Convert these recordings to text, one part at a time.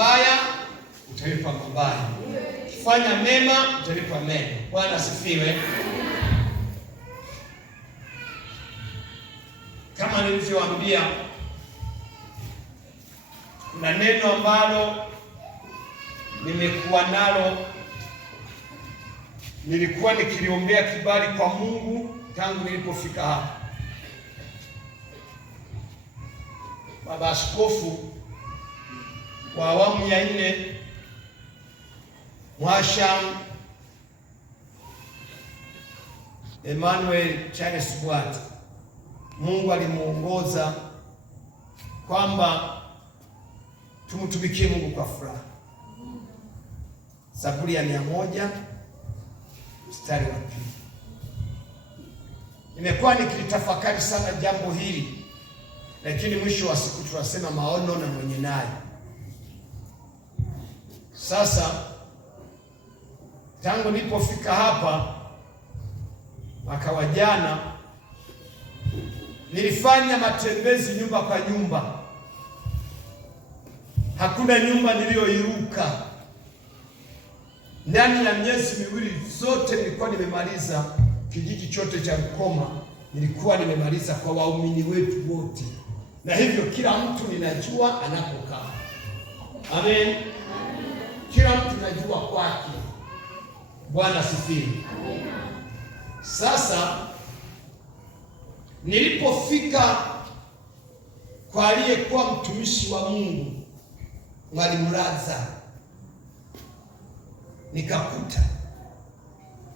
mabaya utalipa mabaya, ukifanya mema utalipa mema. Bwana asifiwe. Kama nilivyowaambia, kuna neno ambalo nimekuwa nalo, nilikuwa nikiliombea kibali kwa Mungu tangu nilipofika hapa. Baba Askofu wa awamu ya 4 Mhashamu Emmanuel Charles Bwata, Mungu alimuongoza kwamba tumtumikie Mungu kwa furaha. Zaburi ya 100 mstari wa 2. Nimekuwa nikilitafakari sana jambo hili, lakini mwisho wa siku tunasema maono na mwenye nayo. Sasa tangu nilipofika hapa mwaka wa jana, nilifanya matembezi nyumba kwa nyumba. Hakuna nyumba niliyoiruka. Ndani ya miezi miwili zote nilikuwa nimemaliza kijiji chote cha Rukoma, nilikuwa nimemaliza kwa waumini wetu wote, na hivyo kila mtu ninajua anapokaa. Amen. Kila mtu najua kwake. Bwana asifiwe. Sasa nilipofika kwa aliyekuwa mtumishi wa Mungu Mwalimu Lazaro, nikakuta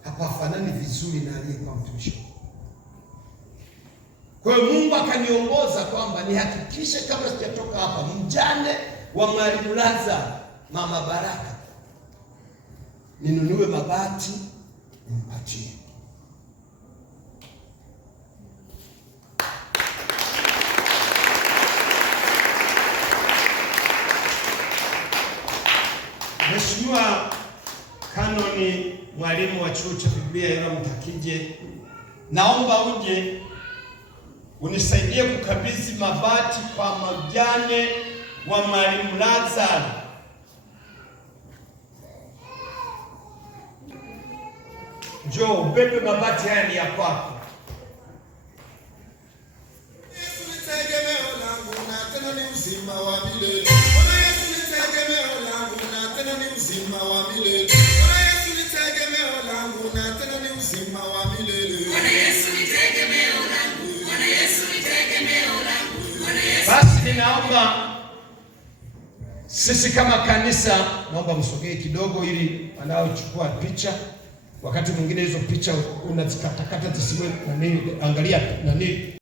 hapafanani vizuri na aliyekuwa mtumishi wa Mungu. Kwa hiyo Mungu akaniongoza kwamba nihakikishe kabla sijatoka hapa, mjane wa Mwalimu Lazaro, Mama Baraka, ninunue mabati nimpatie. Mheshimiwa Kanoni, mwalimu wa chuo cha Biblia Ela Mtakije, naomba uje unisaidie kukabidhi mabati kwa mjane wa Mwalimu Lazaro. Njoo ubebe mabati haya, ni ya kwako. Yesu ni tegemeo langu na tena ni uzima wa milele. Yesu ni tegemeo langu na tena ni uzima wa milele. Yesu ni tegemeo langu na tena ni uzima wa milele. Yesu ni tegemeo langu. Yesu ni tegemeo langu. Basi ninaomba sisi kama kanisa, naomba msogee kidogo ili wanaochukua picha, wakati mwingine hizo picha unazikatakata zisiwe nani, angalia nani